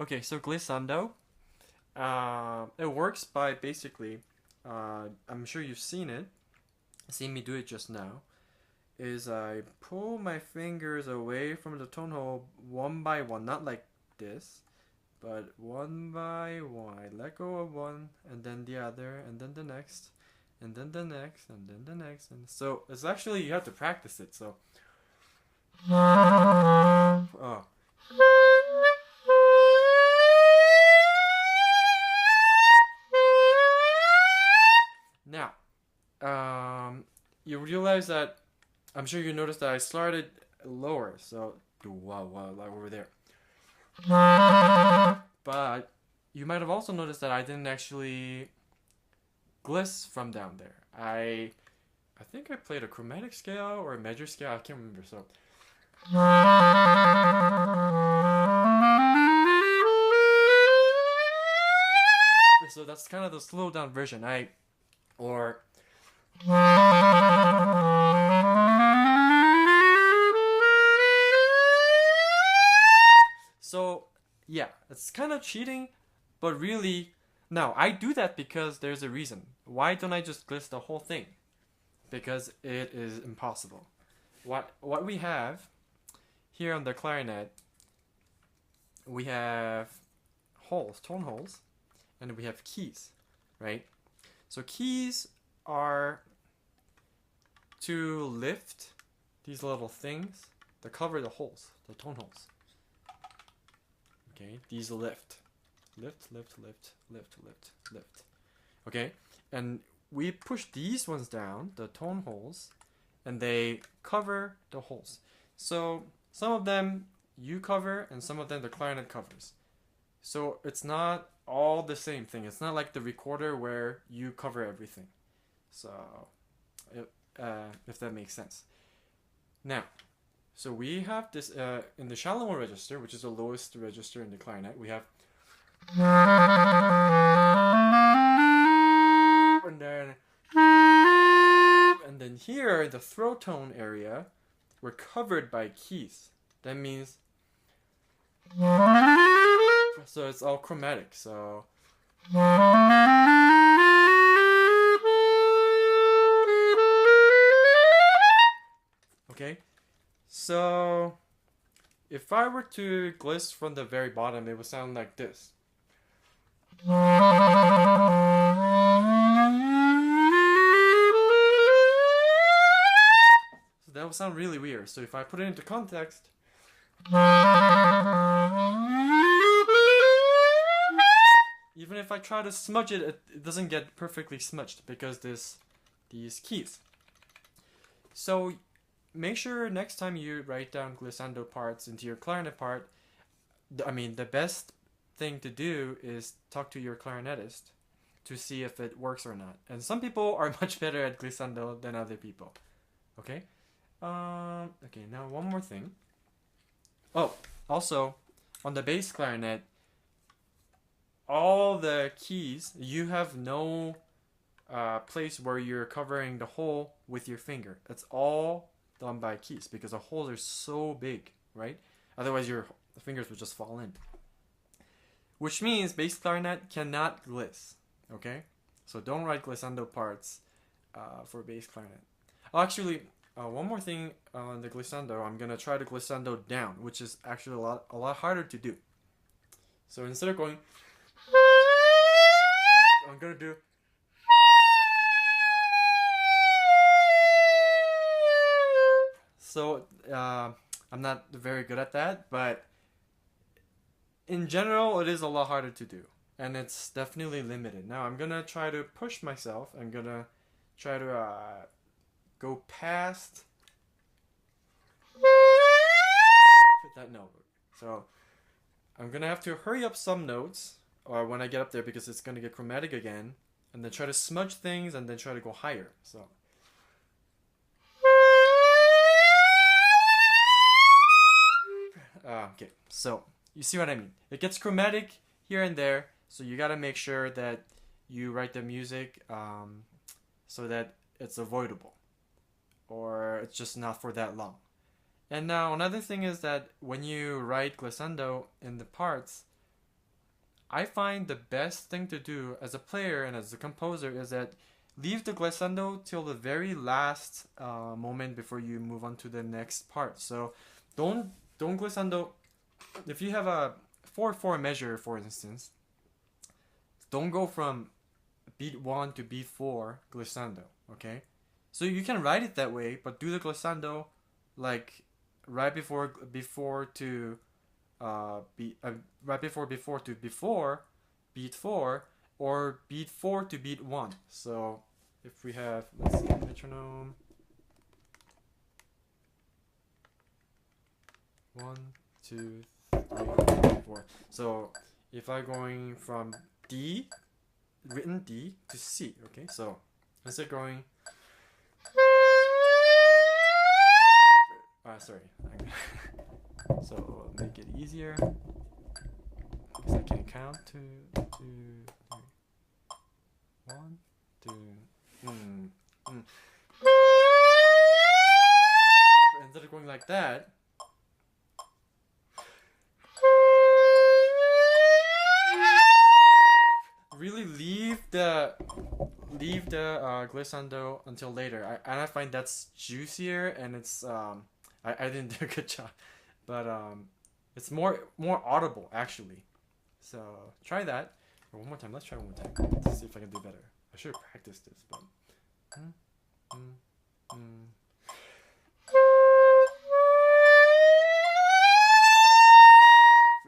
Okay, so glissando, it works by basically, I'm sure you've seen me do it just now, is I pull my fingers away from the tone hole one by one, not like this, but one by one. I let go of one, and then the other, and then the next, and then the next, and then the next, and so it's actually you have to practice it. So, oh, now, you realize that I'm sure you noticed that I started lower, so wow, wow, like over there. But you might have also noticed that I didn't actually gliss from down there. I think I played a chromatic scale or a measure scale. I can't remember. So that's kind of the slowed down version. Or so yeah, it's kind of cheating, but really, no, I do that because there's a reason. Why don't I just gliss the whole thing? Because it is impossible. What we have here on the clarinet, we have holes, tone holes, and we have keys, right? So keys are to lift these little things that cover the holes, the tone holes. Okay, these lift. Lift, lift, lift, lift, lift, lift. Okay, and we push these ones down, the tone holes, and they cover the holes. So some of them you cover and some of them the clarinet covers. So it's not all the same thing. It's not like the recorder where you cover everything. So if that makes sense. Now, so we have this in the shallow register, which is the lowest register in the clarinet. We have and then here in the throat tone area, we're covered by keys. That means so it's all chromatic. So okay. So if I were to gliss from the very bottom, it would sound like this. So that would sound really weird. So if I put it into context, even if I try to smudge it, it doesn't get perfectly smudged because these keys. So make sure next time you write down glissando parts into your clarinet part, the best thing to do is talk to your clarinetist to see if it works or not. And some people are much better at glissando than other people. Okay? Okay, now one more thing. Oh, also, on the bass clarinet, all the keys, you have no place where you're covering the hole with your finger. It's all done by keys because the holes are so big, right? Otherwise, your fingers would just fall in. Which means bass clarinet cannot gliss, okay? So don't write glissando parts for bass clarinet. Oh, actually, one more thing on the glissando, I'm gonna try to glissando down, which is actually a lot harder to do. So instead of going, I'm gonna do. So I'm not very good at that, but in general, it is a lot harder to do, and it's definitely limited. Now I'm gonna try to push myself. I'm gonna try to go past that note. So I'm gonna have to hurry up some notes, or when I get up there, because it's gonna get chromatic again, and then try to smudge things, and then try to go higher. So. Okay, so you see what I mean. It gets chromatic here and there, so you gotta make sure that you write the music so that it's avoidable, or it's just not for that long. And now another thing is that when you write glissando in the parts, I find the best thing to do as a player and as a composer is that leave the glissando till the very last moment before you move on to the next part. So don't glissando. If you have a 4/4 measure, for instance, don't go from beat 1 to beat 4 glissando. Okay, so you can write it that way, but do the glissando like right before to right before to before beat 4, or beat 4 to beat 1. So if we have, let's see, metronome 1 2 3 4. So if I'm going from D, written D, to C, okay, so instead of going sorry, so make it easier because I can count 2 2 3 1 2 instead of going like that, really leave the glissando until later. I find that's juicier, and it's I didn't do a good job, but it's more audible actually. So try that. One more time. Let's try one more time to see if I can do better. I should have practiced this, but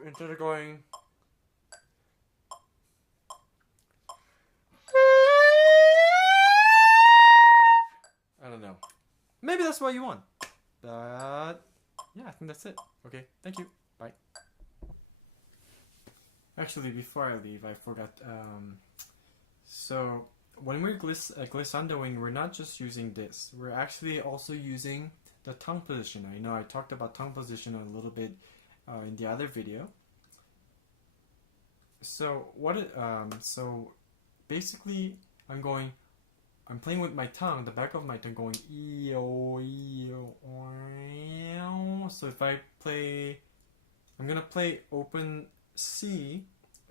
instead of going I don't know. Maybe that's what you want. But yeah, I think that's it. Okay, thank you. Bye. Actually, before I leave, I forgot. So when we're glissandoing, we're not just using this. We're actually also using the tongue position. I know I talked about tongue position a little bit in the other video. So so basically, I'm playing with my tongue, the back of my tongue, going e-o, e-o, o. So if I play, I'm gonna play open C,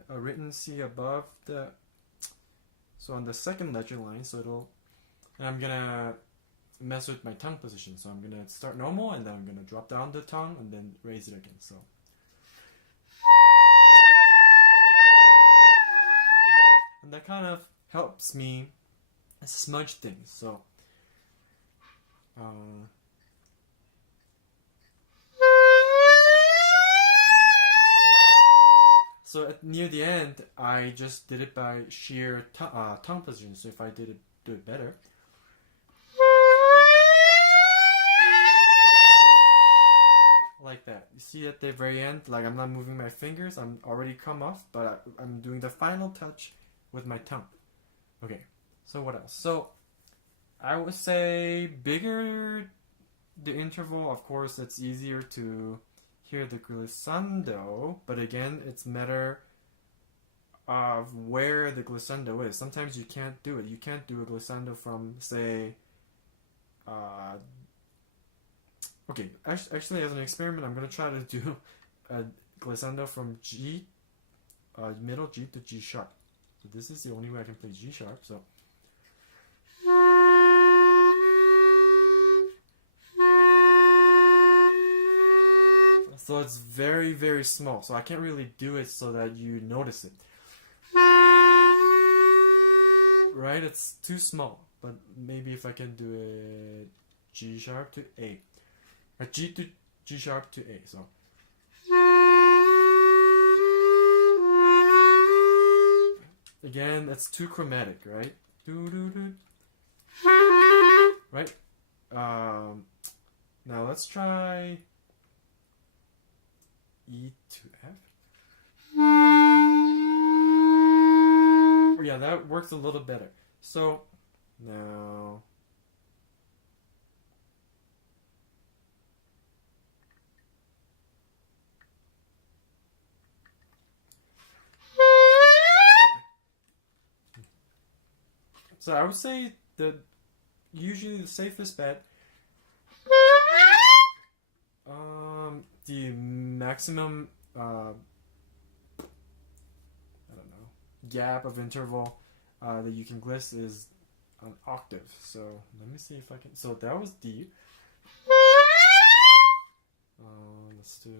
a written C above the, so on the second ledger line, so and I'm gonna mess with my tongue position. So I'm gonna start normal, and then I'm gonna drop down the tongue, and then raise it again. So. And that kind of helps me smudge things. So near the end, I just did it by sheer tongue position. So if I do it better, like that. You see at the very end, like I'm not moving my fingers. I'm already come off, but I'm doing the final touch with my tongue. Okay. So what else? So I would say bigger the interval, of course, it's easier to hear the glissando, but again, it's a matter of where the glissando is. Sometimes you can't do it. You can't do a glissando from, say, okay, actually as an experiment, I'm going to try to do a glissando from G, middle G to G sharp. So this is the only way I can play G sharp, so. So it's very, very small, so I can't really do it so that you notice it. Right? It's too small, but maybe if I can do it G sharp to A. Or G to G sharp to A, so. Again, that's too chromatic, right? Right? Now let's try E to F. Oh, yeah, that works a little better. So now so I would say that usually the safest bet, the maximum gap of interval that you can gliss is an octave. So let me see if I can. So that was D. Let's do.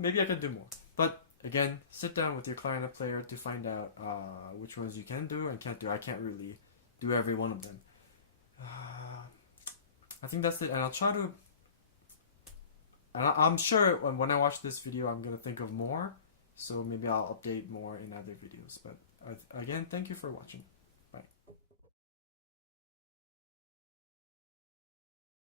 Maybe I can do more. But again, sit down with your clarinet player to find out which ones you can do and can't do. I can't really do every one of them. I think that's it. And I'll try to. And I'm sure when I watch this video, I'm gonna think of more. So maybe I'll update more in other videos. But again, thank you for watching.